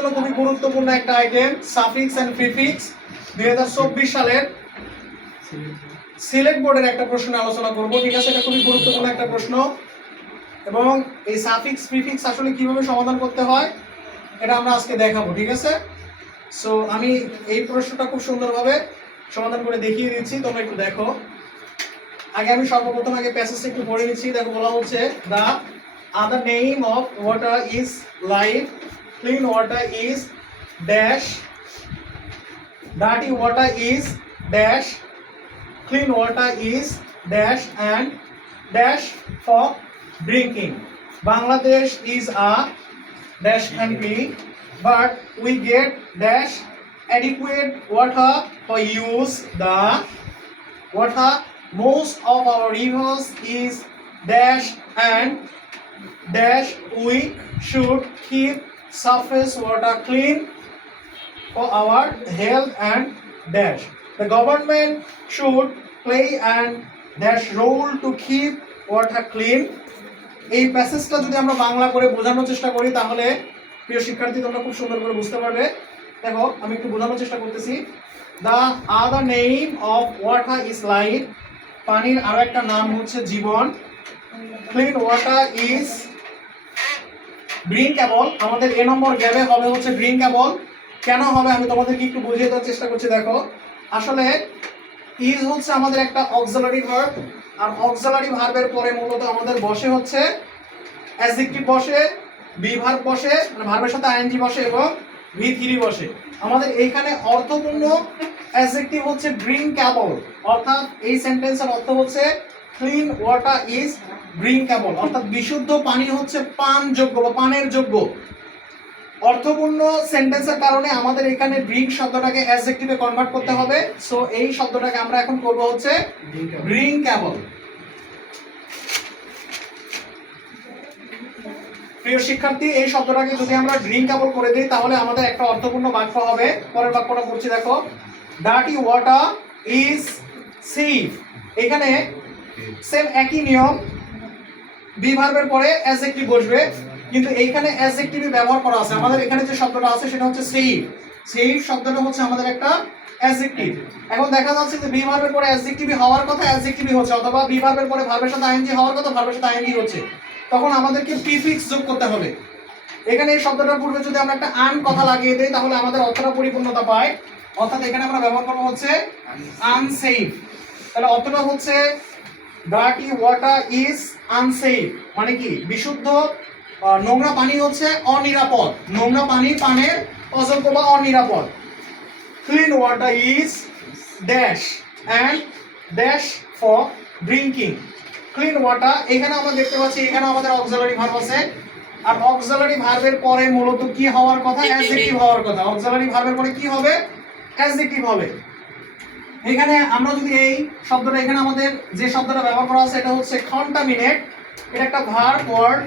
জন্য খুবই গুরুত্বপূর্ণ একটা আইটেম, সাফিক্স এন্ড প্রিফিক্স। 2024 সালের সিলেট বোর্ডের একটা প্রশ্ন আলোচনা করব, ঠিক আছে? এটা খুবই গুরুত্বপূর্ণ একটা প্রশ্ন এবং এই সাফিক্স প্রিফিক্স আসলে কিভাবে সমাধান করতে হয় এটা আমরা আজকে দেখাবো, ঠিক আছে? সো আমি এই প্রশ্নটা খুব সুন্দরভাবে সমাধান করে দেখিয়ে দিচ্ছি, তোমরা একটু দেখো। আগে আমি সর্বপ্রথম প্যাসেজটা একটু পড়ে নিচ্ছি। দেখো বলা হচ্ছে, the other name of water is life, clean water is dash, dirty water is dash, clean water is dash and dash for drinking. Bangladesh is a dash country, but we get dash adequate water for use. The water most of our rivers is dash and dash. We should keep surface water clean for our health and dash. The government should play and dash role to keep water clean. এই প্যাসেজটা যদি আমরা বাংলা করে বোঝানোর চেষ্টা করি তাহলে প্রিয় শিক্ষার্থী তোমরা খুব সুন্দর করে বুঝতে পারবে। দেখো আমি একটু বোঝানোর চেষ্টা করতেছি। The other name of water is life, পানির আরো একটা নাম হচ্ছে জীবন। ক্লিন ওয়াটার ইজ ড্রিঙ্কেবল, আমাদের এ নম্বর গ্যাবে হবে হচ্ছে ড্রিঙ্কেবল। কেন হবে আমি তোমাদেরকে একটু বুঝিয়ে দেওয়ার চেষ্টা করছি। দেখো আসলে ইজ হচ্ছে আমাদের একটা অক্সিলারি ভার্ব, আর অক্সিলারি ভার্বের পরে মূলত আমাদের বসে হচ্ছে অ্যাডজেক্টিভ বসে, বি ভার্ব বসে, মানে ভার্বের সাথে আইএনজি বসে এবং ভি থ্রি বসে। আমাদের এইখানে অর্থপূর্ণ অ্যাডজেক্টিভ হচ্ছে ড্রিঙ্কেবল, অর্থাৎ এই সেন্টেন্সের অর্থ হচ্ছে ক্লিন ওয়াটার ইজ ড্রিঙ্কেবল, অর্থাৎ বিশুদ্ধ পানি হচ্ছে পানযোগ্য বা পানের যোগ্য। অর্থপূর্ণ সেন্টেন্সের কারণে আমাদের এখানে ড্রিঙ্ক শব্দটাকে অ্যাডজেক্টিভে কনভার্ট করতে হবে। সো এই শব্দটাকে আমরা এখন করব হচ্ছে ড্রিঙ্কেবল। প্রিয় শিক্ষার্থী, এই শব্দটাকে যদি আমরা ড্রিঙ্কেবল করে দিই তাহলে আমাদের একটা অর্থপূর্ণ বাক্য হবে। পরের বাক্যটা পড়ছি, দেখো। ডার্টি ওয়াটার ইজ সেফ, এখানে সেম একই নিয়ম, বি ভার্বের পরে অ্যাডজেক্টিভ বসবে, কিন্তু এইখানে অ্যাডজেক্টিভ ব্যবহার করা আছে। আমাদের এখানে যে শব্দটা আছে সেটা হচ্ছে সেফ। সেফ শব্দটা হচ্ছে আমাদের একটা অ্যাডজেক্টিভ। এখন দেখা যাচ্ছে যে বি ভার্বের পরে অ্যাডজেক্টিভ হওয়ার কথা অ্যাডজেক্টিভ হচ্ছে, অথবা বি ভার্বের পরে ভার্বের সাথে আইএনজি হওয়ার কথা ভার্বের সাথে আইএনজি হচ্ছে, তখন আমাদেরকে প্রিফিক্স যোগ করতে হবে। এখানে এই শব্দটার পূর্বে যদি আমরা একটা আন কথা লাগিয়ে দেই তাহলে আমাদের অর্থটা পরিপূর্ণতা পায়। অর্থাৎ এখানে আমরা ব্যবহার করব হচ্ছে আনসেফ। তাহলে অর্থটা হচ্ছে ডার্টি ওয়াটার ইজ আনসেফ, মানে কি বিশুদ্ধ নোংরা পানি হচ্ছে অনিরাপদ, নোংরা পানি পানের অযোগ্য বা অনিরাপদ। Clean water is dash and dash for drinking. Clean water, এখানে আমরা দেখতে পাচ্ছি এখানে আমাদের অক্সিলারি ভার্ব আছে, আর অক্সিলারি ভার্বের পরে মূলত কি হওয়ার কথা? অ্যাডজেক্টিভ হওয়ার কথা। অক্সিলারি ভার্বের পরে কি হবে? অ্যাডজেক্টিভ হবে। এখানে আমরা যদি এই শব্দটা, এখানে আমাদের যে শব্দটা ব্যবহার করা আছে এটা হচ্ছে কন্টামিনেট। এটা একটা ভার্ব ওয়ার্ড,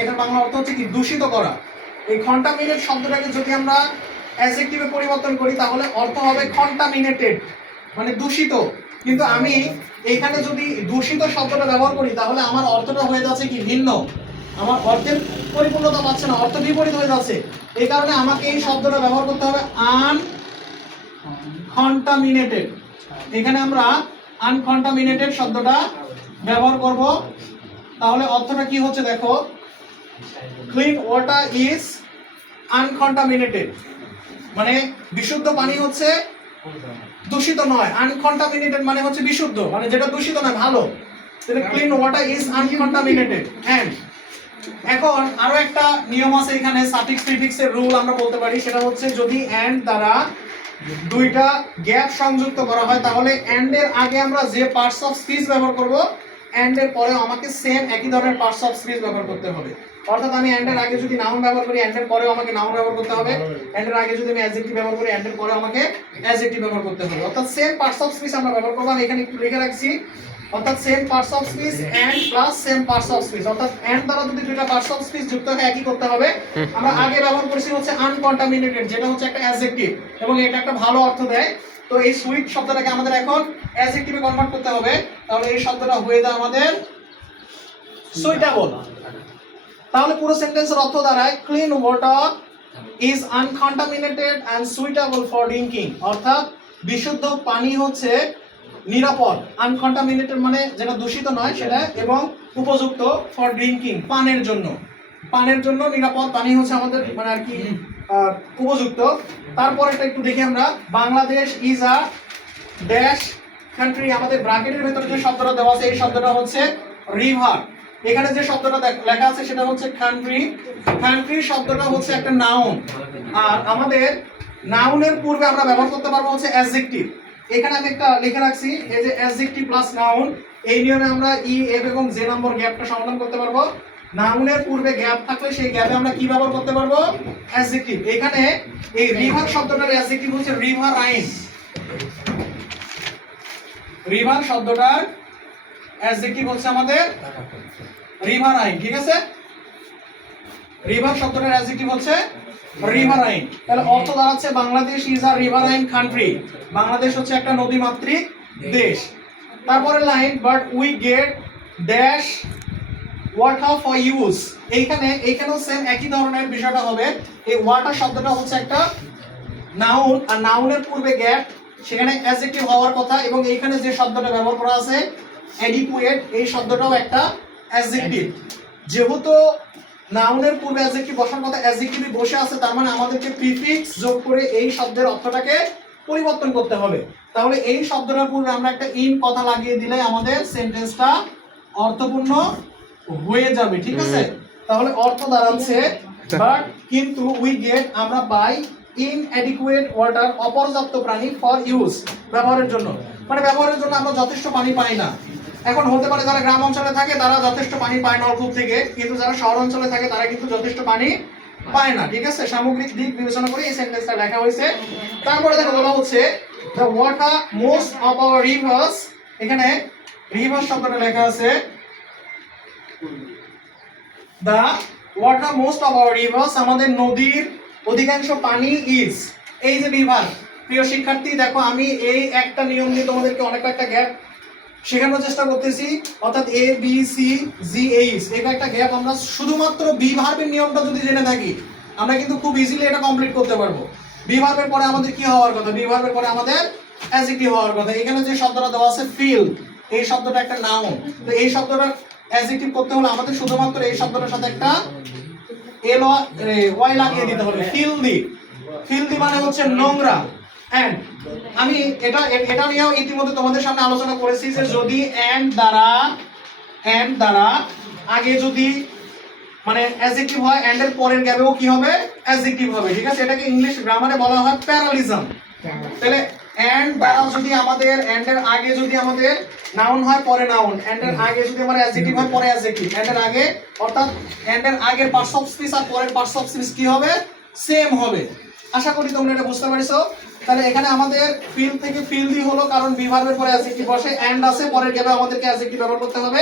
এটার বাংলা অর্থ হচ্ছে কি? দূষিত করা। এই কন্টামিনেট শব্দটাকে যদি আমরা অ্যাডজেক্টিভে পরিবর্তন করি তাহলে অর্থ হবে কন্টামিনেটেড, মানে দূষিত। কিন্তু আমি এখানে যদি দূষিত শব্দটা ব্যবহার করি তাহলে আমার অর্থটা হয়ে যাচ্ছে কি? ভিন্ন, আমার অর্থের পরিপূর্ণতা পাচ্ছে না, অর্থ বিপরীত হয়ে যাচ্ছে। এই কারণে আমাকে এই শব্দটা ব্যবহার করতে হবে আনকন্টামিনেটেড। এখানে আমরা আনকন্টামিনেটেড শব্দটা ব্যবহার করব। তাহলে অর্থটা কি হচ্ছে দেখো, ক্লিন ওয়াটার ইজ আনকন্টামিনেটেড, মানে বিশুদ্ধ পানি হচ্ছে দূষিত নয়। আনকন্টামিনেটেড মানে হচ্ছে বিশুদ্ধ, মানে যেটা দূষিত নয়, ভালো। Clean water is uncontaminated. And এখন আরো একটা নিয়ম আছে এখানে, সাফিক্স প্রিফিক্সের রুল আমরা বলতে পারি। সেটা হচ্ছে যদি এন্ড দ্বারা দুইটা গ্যাপ সংযুক্ত করা হয় তাহলে এন্ড এর আগে আমরা যে পার্টস অফ স্পিচ ব্যবহার করব এন্ড এর পরে আমাকে সেম একই ধরনের পার্টস অফ স্পিচ ব্যবহার করতে হবে। অর্থাৎ আমি এন্ড এর আগে যদি নাউন ব্যবহার করি এন্ড এর পরেও আমাকে নাউন ব্যবহার করতে হবে, এন্ড এর আগে যদি আমি অ্যাডজেক্টিভ ব্যবহার করি এন্ড এর পরেও আমাকে অ্যাডজেক্টিভ ব্যবহার করতে হবে। অর্থাৎ সেম পার্টস অফ স্পিচ আমরা ব্যবহার করব। আমি এখানে একটু লিখে রাখছি, অর্থাৎ same parts of speech and plus same parts of speech, অর্থাৎ এন্ড দ্বারা যদি দুইটা পার্টস অফ স্পিচ যুক্ত হয় একই করতে হবে। আমরা আগে ব্যবহার করেছি হচ্ছে আনকন্টামিনেটেড, যেটা হচ্ছে একটা অ্যাডজেক্টিভ এবং এটা একটা ভালো অর্থ দেয়। তো এই সুইট শব্দটাকে আমাদের এখন অ্যাডজেক্টিভে কনভার্ট করতে হবে। তাহলে এই শব্দটা হয়ে যায় আমাদের সুইটেবল। তাহলে পুরো সেন্টেন্সের অর্থ দাঁড়ায় clean water is uncontaminated and suitable for drinking, অর্থাৎ বিশুদ্ধ পানি হচ্ছে নিরাপদ, আনকন্টামিনেটেড মানে যেটা দূষিত নয় সেটা, এবং উপযুক্ত ফর ড্রিঙ্কিং পানের জন্য, পানের জন্য নিরাপদ পানি হচ্ছে আমাদের মানে আর কি উপযুক্ত। তারপরেটা একটু দেখি আমরা, Bangladesh is a dash country, আমাদের ব্র্যাকেটের ভেতরে যে শব্দটা দেওয়া আছে এই শব্দটা হচ্ছে রিভার। এখানে যে শব্দটা লেখা আছে সেটা হচ্ছে কান্ট্রি, কান্ট্রি শব্দটা হচ্ছে একটা নাউন, আর আমাদের নাউনের পূর্বে আমরা ব্যবহার করতে পারবো হচ্ছে অ্যাডজেক্টিভ। এখানে আমি একটা লিখে রাখছি, এই যে অ্যাডজেক্টিভ প্লাস নাউন, এই নিয়মে আমরা ই, এফ এবং জে নম্বর গ্যাপটা সমাধান করতে পারবো। নাউনের পূর্বে গ্যাপ থাকলে সেই গ্যাপে আমরা কি ব্যবহার করতে পারবো? অ্যাডজেক্টিভ। এখানে এই রিভার শব্দটার অ্যাডজেক্টিভ হচ্ছে রিভারাইন, রিভার শব্দটার অ্যাডজেক্টিভ হচ্ছে আমাদের রিভারাইন, ঠিক আছে? রিভার শব্দটার অ্যাডজেক্টিভ হচ্ছে রিভারাইন। তাহলে অর্থ দাঁড়াচ্ছে Bangladesh is a riverine country, Bangladesh হচ্ছে একটা নদীমাতৃক দেশ। তারপরে line, but we get dash water for use, এইখানেও সেম একই ধরনের বিষয়টা হবে। এই ওয়াটার শব্দটা হচ্ছে একটা নাউন, আর নাউনের পূর্বে গেট, সেখানে অ্যাডজেক্টিভ হওয়ার কথা, এবং এইখানে যে শব্দটা ব্যবহার করা আছে অ্যাডিকুয়েট, এই শব্দটাও একটা অ্যাডজেক্টিভ। যেহেতু নাউনের পূর্বে অ্যাডজেক্টিভ বসার কথা, অ্যাডজেক্টিভই বসে আছে, তার মানে আমাদেরকে প্রিফিক্স যোগ করে এই শব্দের অর্থটাকে পরিবর্তন করতে হবে। তাহলে এই শব্দটার পূর্বে আমরা একটা ইন কথা লাগিয়ে দিলে আমাদের সেন্টেন্সটা অর্থপূর্ণ হয়ে যাবে, ঠিক আছে? তাহলে অর্থ দাঁড়াচ্ছে বাট কিন্তু উই গেট আমরা পাই ইনঅ্যাডিকুয়েট ওয়াটার, অপর্যাপ্ত পানি ফর ইউজ, ব্যবহারের জন্য, মানে ব্যবহারের জন্য আমরা যথেষ্ট পানি পাই না। এখন হতে পারে যারা গ্রাম অঞ্চলে থাকে তারা যথেষ্ট পানি পায় নলকূপ থেকে, কিন্তু যারা শহর অঞ্চলে থাকে তারা কিন্তু যথেষ্ট পানি পায় না, ঠিক আছে? সামগ্রিক দিক বিবেচনা করে এই সেন্টেন্সটা লেখা হয়েছে। তারপরে দেখো বলা হচ্ছে the water most of our rivers, এখানে রিভার শব্দটা লেখা আছে the water most of our rivers, আমাদের নদীর অধিকাংশ পানি ইজ, এই যে রিভার। প্রিয় শিক্ষার্থী দেখো, আমি এই একটা নিয়ম দিয়ে তোমাদেরকে অনেক একটা গ্যাপ শেখানোর চেষ্টা করতেছি, অর্থাৎ A B C G H, এই একটা গ্যাপ আমরা শুধুমাত্র বি ভার্বের নিয়মটা যদি জেনে থাকি আমরা কিন্তু খুব ইজিলি এটা কমপ্লিট করতে পারবো। বি ভার্বের পরে আমাদের কি হওয়ার কথা? বি ভার্বের পরে আমাদের অ্যাডজেক্টিভ হওয়ার কথা। এখানে যে শব্দটা দেওয়া আছে ফিল, এই শব্দটা একটা নাউন, তো এই শব্দটার অ্যাডজেক্টিভ করতে হলে আমাদের শুধুমাত্র এই শব্দটার সাথে একটা এল ওয়াই লাগিয়ে দিতে হবে। ফিলদি, ফিলদি মানে হচ্ছে নোংরা। এন্ড আমি এটা নিয়েও ইতিমধ্যে তোমাদের সামনে আলোচনা করেছি যে যদি এন্ড দ্বারা আগে যদি মানে অ্যাডজেক্টিভ হয়, এন্ড এর পরের গ্যাপেও কি হবে? অ্যাডজেক্টিভ হবে, ঠিক আছে? এটাকে ইংলিশ গ্রামারে বলা হয় প্যারালিজম। তাহলে এন্ড দ্বারা যদি আমাদের এন্ড এর আগে যদি আমাদের নাউন হয় পরে নাউন, এন্ড এর আগে যদি আমার অ্যাডজেক্টিভ হয় পরে অ্যাডজেক্টিভ, এন্ড এর আগে অর্থাৎ এন্ড এর আগের পার্টস অফ স্পিচ আর পরের পার্টস অফ স্পিচ কি হবে? সেম হবে। আশা করি তোমরা এটা বুঝতে পারছো। তাহলে এখানে আমাদের ফিল থেকে ফিল দি হলো কারণ বি ভার্বের পরে অ্যাডজেক্টিভ বসে, এন্ড আছে, পরের গ্যাপে আমাদেরকে অ্যাডজেক্টিভ ব্যবহার করতে হবে।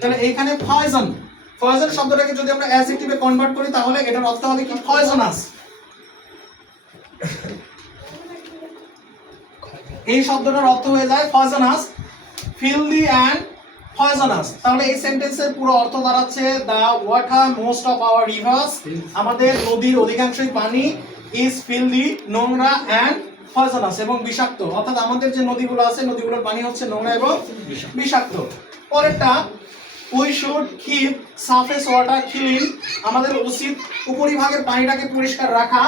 তাহলে এইখানে পয়জন, পয়জন শব্দটাকে যদি আমরা অ্যাডজেক্টিভে কনভার্ট করি তাহলে এটার অর্থ হবে কি? পয়জনাস। এই শব্দটার অর্থ হয়ে যায় পয়জনাস, ফিলদি এন্ড পয়জনাস। তাহলে এই সেন্টেন্সের পুরো অর্থ দাঁড়াচ্ছে the water most of our rivers, আমাদের নদীর অধিকাংশই পানি, ইজ ফিলদি, নোংরা, এন্ড পয়জনাস এবং বিষাক্ত, অর্থাৎ আমাদের যে নদীগুলো আছে নদীগুলোর পানি হচ্ছে নোংরা এবং বিষাক্ত। পরেরটা we should keep surface water clean, আমাদের উচিত উপরিভাগের পানিটাকে পরিষ্কার রাখা,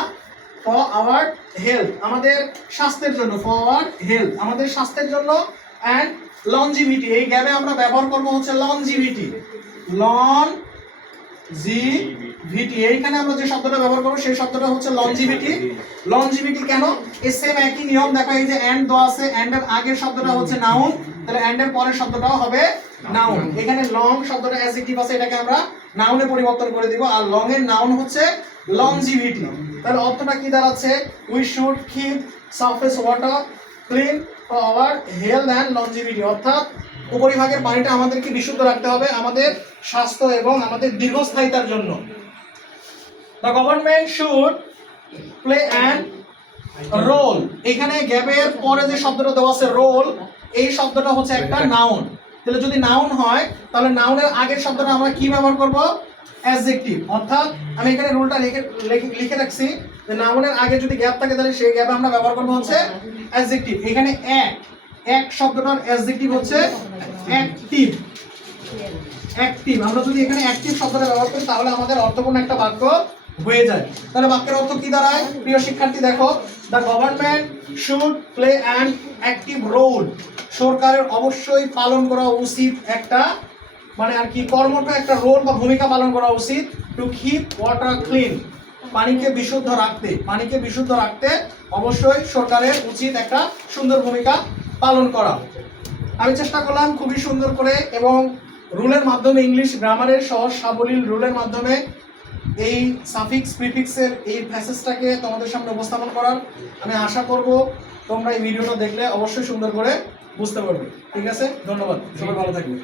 ফর আওয়ার হেলথ, আমাদের স্বাস্থ্যের জন্য, ফর আওয়ার হেলথ, আমাদের স্বাস্থ্যের জন্য, এন্ড লনজিভিটি, এই গ্যাপে আমরা ব্যবহার করব হচ্ছে লনজিভিটি, লনজিভিটি, এইখানে আমরা যে শব্দটা ব্যবহার করব সেই শব্দটা হচ্ছে লনজিভিটি। লনজিভিটি কেন? এই সেম একই নিয়ম, দেখো এই যে এন্ড দেওয়া আছে, এন্ড এর আগের শব্দটা হচ্ছে নাউন, তাহলে এন্ড এর পরের শব্দটাও হবে নাউন। এখানে লং শব্দটা অ্যাডজেক্টিভ আছে, এটাকে আমরা নাউনে পরিবর্তন করে দিব, আর লং এর নাউন হচ্ছে লনজিভিটি। তাহলে অর্থটা কি দাঁড়াচ্ছে? We should keep surface water clean for our health and longevity, অর্থাৎ উপরিভাগের পানিটা আমাদেরকে বিশুদ্ধ রাখতে হবে আমাদের স্বাস্থ্য এবং আমাদের দীর্ঘস্থায়িতার জন্য। The government should play an role, এখানে গ্যাপের পরে যে শব্দটা দেওয়া আছে রোল, এই শব্দটা হচ্ছে একটা নাউন। তাহলে যদি নাউন হয় তাহলে নাউনের আগের শব্দটা আমরা কি ব্যবহার করব? অ্যাডজেক্টিভ, অর্থাৎ আমি এখানে রুলটা লিখে রাখছি যে নাউনের আগে যদি গ্যাপ থাকে তাহলে সেই গ্যাপে আমরা ব্যবহার করব হচ্ছে অ্যাডজেক্টিভ। এখানে এক শব্দটার অ্যাডজেক্টিভ হচ্ছে অ্যাক্টিভ। অ্যাক্টিভ, আমরা যদি এখানে অ্যাক্টিভ শব্দটা ব্যবহার করি তাহলে আমাদের অর্থপূর্ণ একটা বাক্য হয়ে যায়। তাহলে বাক্যের অর্থ কি দাঁড়ায় প্রিয় শিক্ষার্থী? দেখো, the government should play an active role. সরকারের অবশ্যই পালন করা উচিত একটা, মানে আর কি, কর্মঠ একটা রোল বা ভূমিকা পালন করা উচিত। টু কিপ ওয়াটার ক্লিন, পানিকে বিশুদ্ধ রাখতে, পানিকে বিশুদ্ধ রাখতে অবশ্যই সরকারের উচিত একটা সুন্দর ভূমিকা পালন করা। আমি চেষ্টা করলাম খুবই সুন্দর করে এবং রুলের মাধ্যমে, ইংলিশ গ্রামারের সহজ সাবলীল রুলের মাধ্যমে এই সাফিক্স প্রিফিক্সের এই প্যাসেজটাকে তোমাদের সামনে উপস্থাপন করার। আমি আশা করব তোমরা এই ভিডিওটা দেখলে অবশ্যই সুন্দর করে বুঝতে পারবে। ঠিক আছে, ধন্যবাদ, সবাই ভালো থাকবে।